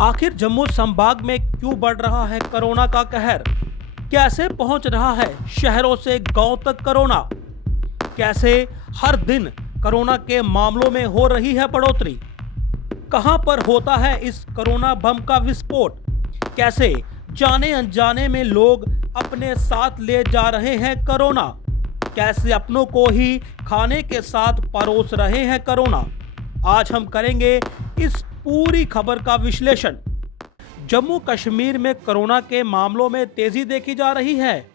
आखिर जम्मू संभाग में क्यों बढ़ रहा है कोरोना का कहर? कैसे पहुंच रहा है शहरों से गांव तक कोरोना? कैसे हर दिन कोरोना के मामलों में हो रही है बढ़ोतरी? कहां पर होता है इस कोरोना बम का विस्फोट? कैसे जाने अनजाने में लोग अपने साथ ले जा रहे हैं कोरोना? कैसे अपनों को ही खाने के साथ परोस रहे हैं कोरोना? आज हम करेंगे इस पूरी खबर का विश्लेषण। जम्मू कश्मीर में कोरोना के मामलों में तेजी देखी जा रही है।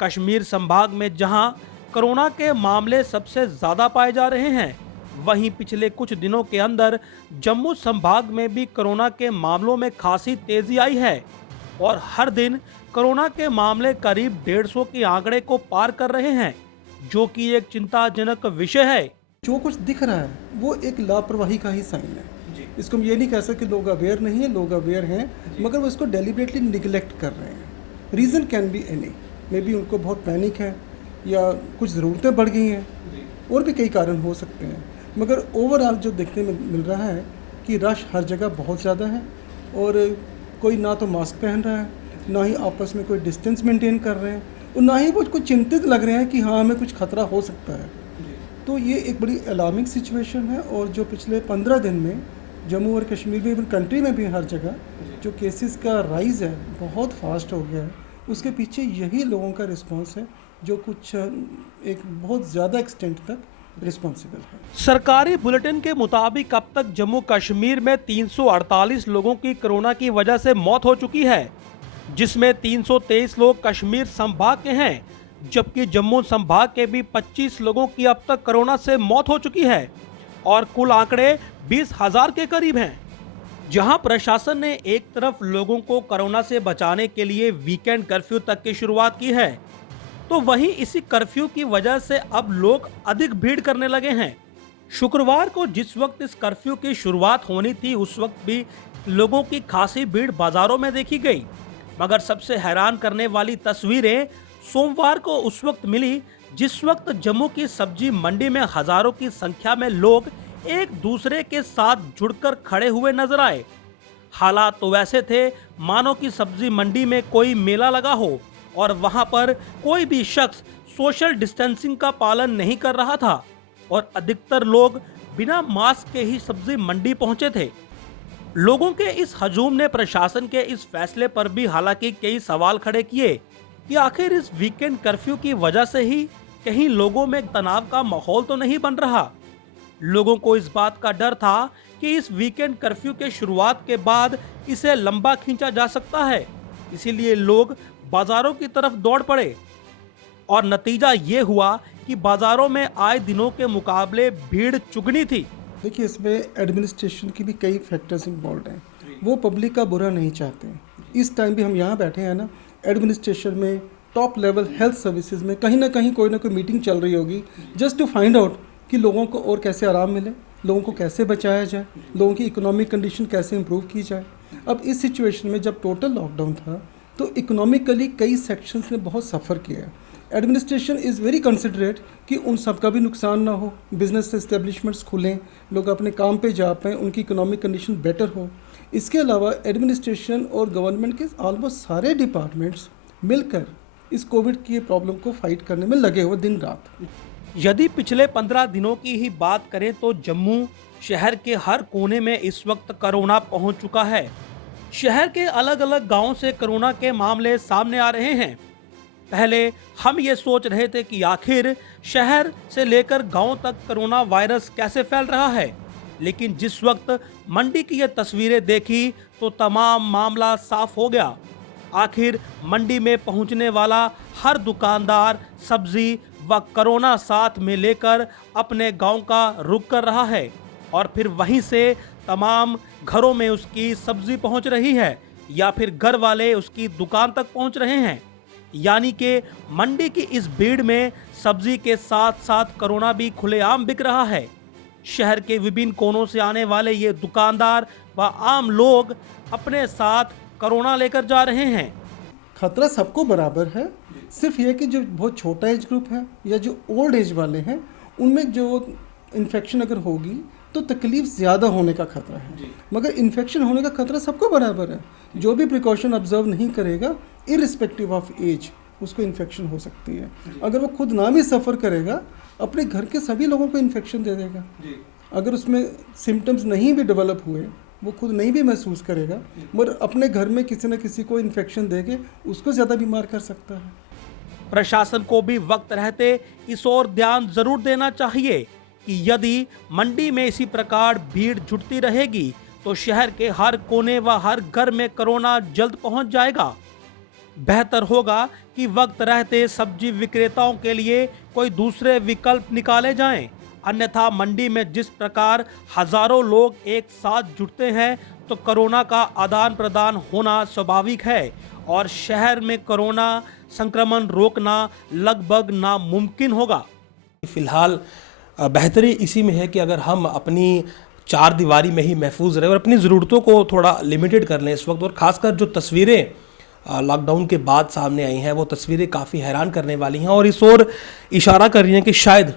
कश्मीर संभाग में जहां कोरोना के मामले सबसे ज्यादा पाए जा रहे हैं, वहीं पिछले कुछ दिनों के अंदर जम्मू संभाग में भी कोरोना के मामलों में खासी तेजी आई है और हर दिन कोरोना के मामले करीब 150 के आंकड़े को पार कर रहे हैं, जो कि एक चिंताजनक विषय है। जो कुछ दिख रहा है वो एक लापरवाही का ही साइन है। इसको हम ये नहीं कह सकते कि लोग अवेयर नहीं है, लोग अवेयर हैं, मगर वो इसको डेलिबरेटली निगलेक्ट कर रहे हैं। Reason can be any, may be उनको बहुत पैनिक है या कुछ ज़रूरतें बढ़ गई हैं, और भी कई कारण हो सकते हैं। मगर ओवरऑल जो देखने में मिल रहा है कि रश हर जगह बहुत ज़्यादा है और कोई ना तो मास्क पहन रहा है, ना ही आपस में कोई डिस्टेंस मेंटेन कर रहे हैं, और ना ही वो कुछ चिंतित लग रहे हैं कि हाँ हमें कुछ खतरा हो सकता है। तो ये एक बड़ी अलार्मिंग सिचुएशन है, और जो पिछले 15 दिन में जम्मू और कश्मीर में, इवन कंट्री में भी हर जगह जो केसेस का राइज़ है बहुत फास्ट हो गया है, उसके पीछे यही लोगों का रिस्पांस है जो कुछ एक बहुत ज़्यादा एक्सटेंट तक रिस्पॉन्सिबल है। सरकारी बुलेटिन के मुताबिक अब तक जम्मू कश्मीर में 348 लोगों की कोरोना की वजह से मौत हो चुकी है, जिसमें 323 लोग कश्मीर संभाग के हैं, जबकि जम्मू संभाग के भी 25 लोगों की अब तक कोरोना से मौत हो चुकी है और कुल आंकड़े 20,000 के करीब हैं। जहां प्रशासन ने एक तरफ लोगों को कोरोना से बचाने के लिए वीकेंड कर्फ्यू तक की शुरुआत की है, तो वहीं इसी कर्फ्यू की वजह से अब लोग अधिक भीड़ करने लगे हैं। शुक्रवार को जिस वक्त इस कर्फ्यू की शुरुआत होनी थी, उस वक्त भी लोगों की खासी भीड़ बाजारों में देखी गई, मगर सबसे हैरान करने वाली तस्वीरें सोमवार को उस वक्त मिली जिस वक्त जम्मू की सब्जी मंडी में हजारों की संख्या में लोग एक दूसरे के साथ जुड़कर खड़े हुए नजर आए। हालात तो वैसे थे मानो कि सब्जी मंडी में कोई मेला लगा हो और वहां पर कोई भी शख्स सोशल डिस्टेंसिंग का पालन नहीं कर रहा था और अधिकतर लोग बिना मास्क के ही सब्जी मंडी पहुंचे थे। लोगों के इस हजूम ने प्रशासन के इस फैसले पर भी हालांकि कई सवाल खड़े किए कि आखिर इस वीकेंड कर्फ्यू की वजह से ही कहीं लोगों में तनाव का माहौल तो नहीं बन रहा। लोगों को इस बात का डर था कि इस वीकेंड कर्फ्यू के शुरुआत के बाद इसे लंबा खींचा जा सकता है, इसीलिए लोग बाजारों की तरफ दौड़ पड़े और नतीजा ये हुआ कि बाजारों में आए दिनों के मुकाबले भीड़ चुगनी थी। देखिए, इसमें एडमिनिस्ट्रेशन की भी कई फैक्टर्स इन्वॉल्व हैं। वो पब्लिक का बुरा नहीं चाहते। इस टाइम भी हम यहाँ बैठे हैं ना, एडमिनिस्ट्रेशन में टॉप लेवल हेल्थ सर्विसेज में कहीं ना कोई मीटिंग चल रही होगी जस्ट टू फाइंड आउट कि लोगों को और कैसे आराम मिले, लोगों को कैसे बचाया जाए, लोगों की इकोनॉमिक कंडीशन कैसे इंप्रूव की जाए। अब इस सिचुएशन में जब टोटल लॉकडाउन था तो इकोनॉमिकली कई सेक्शंस ने बहुत सफ़र किया। एडमिनिस्ट्रेशन इज़ वेरी कंसिडरेट कि उन सब का भी नुकसान ना हो, बिजनेस एस्टेब्लिशमेंट्स खुलें, लोग अपने काम पे जा पाएँ, उनकी इकोनॉमिक कंडीशन बेटर हो। इसके अलावा एडमिनिस्ट्रेशन और गवर्नमेंट के ऑलमोस्ट सारे डिपार्टमेंट्स मिलकर इस कोविड की प्रॉब्लम को फाइट करने में लगे हुए दिन रात। यदि पिछले 15 दिनों की ही बात करें तो जम्मू शहर के हर कोने में इस वक्त कोरोना पहुंच चुका है। शहर के अलग अलग गांवों से कोरोना के मामले सामने आ रहे हैं। पहले हम ये सोच रहे थे कि आखिर शहर से लेकर गांव तक कोरोना वायरस कैसे फैल रहा है, लेकिन जिस वक्त मंडी की ये तस्वीरें देखी तो तमाम मामला साफ हो गया। आखिर मंडी में पहुंचने वाला हर दुकानदार सब्जी व कोरोना साथ में लेकर अपने गांव का रुख कर रहा है और फिर वहीं से तमाम घरों में उसकी सब्जी पहुंच रही है या फिर घर वाले उसकी दुकान तक पहुंच रहे हैं। यानी कि मंडी की इस भीड़ में सब्जी के साथ साथ कोरोना भी खुलेआम बिक रहा है। शहर के विभिन्न कोनों से आने वाले ये दुकानदार व आम लोग अपने साथ कोरोना लेकर जा रहे हैं। खतरा सबको बराबर है, सिर्फ ये कि जो बहुत छोटा एज ग्रुप है या जो ओल्ड एज वाले हैं, उनमें जो इन्फेक्शन अगर होगी तो तकलीफ ज़्यादा होने का खतरा है। मगर इन्फेक्शन होने का खतरा सबको बराबर है। जो भी प्रिकॉशन ऑब्जर्व नहीं करेगा इरिस्पेक्टिव ऑफ एज उसको इन्फेक्शन हो सकती है। अगर वो खुद ना भी सफ़र करेगा अपने घर के सभी लोगों को इन्फेक्शन दे देगा। अगर उसमें सिम्टम्स नहीं भी डेवलप हुए, वो खुद नहीं भी महसूस करेगा, मगर अपने घर में किसी न किसी को इन्फेक्शन देके उसको ज़्यादा बीमार कर सकता है। प्रशासन को भी वक्त रहते इस ओर ध्यान जरूर देना चाहिए कि यदि मंडी में इसी प्रकार भीड़ जुटती रहेगी तो शहर के हर कोने व हर घर में कोरोना जल्द पहुंच जाएगा। बेहतर होगा कि वक्त रहते सब्जी विक्रेताओं के लिए कोई दूसरे विकल्प निकाले जाएं, अन्यथा मंडी में जिस प्रकार हजारों लोग एक साथ जुटते हैं तो कोरोना का आदान प्रदान होना स्वाभाविक है और शहर में कोरोना संक्रमण रोकना लगभग नामुमकिन होगा। फिलहाल बेहतरी इसी में है कि अगर हम अपनी चार दीवारी में ही महफूज रहे और अपनी ज़रूरतों को थोड़ा लिमिटेड कर लें इस वक्त। और ख़ासकर जो तस्वीरें लॉकडाउन के बाद सामने आई हैं वो तस्वीरें काफ़ी हैरान करने वाली हैं और इस ओर इशारा कर रही हैं कि शायद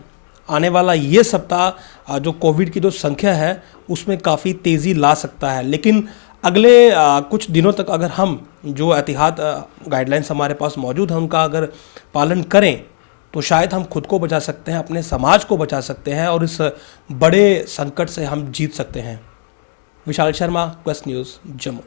आने वाला ये सप्ताह जो कोविड की जो संख्या है उसमें काफ़ी तेज़ी ला सकता है। लेकिन अगले कुछ दिनों तक अगर हम जो एहतियात गाइडलाइंस हमारे पास मौजूद हैं उनका अगर पालन करें तो शायद हम खुद को बचा सकते हैं, अपने समाज को बचा सकते हैं और इस बड़े संकट से हम जीत सकते हैं। Vishal Sharma, quest news, Jammu.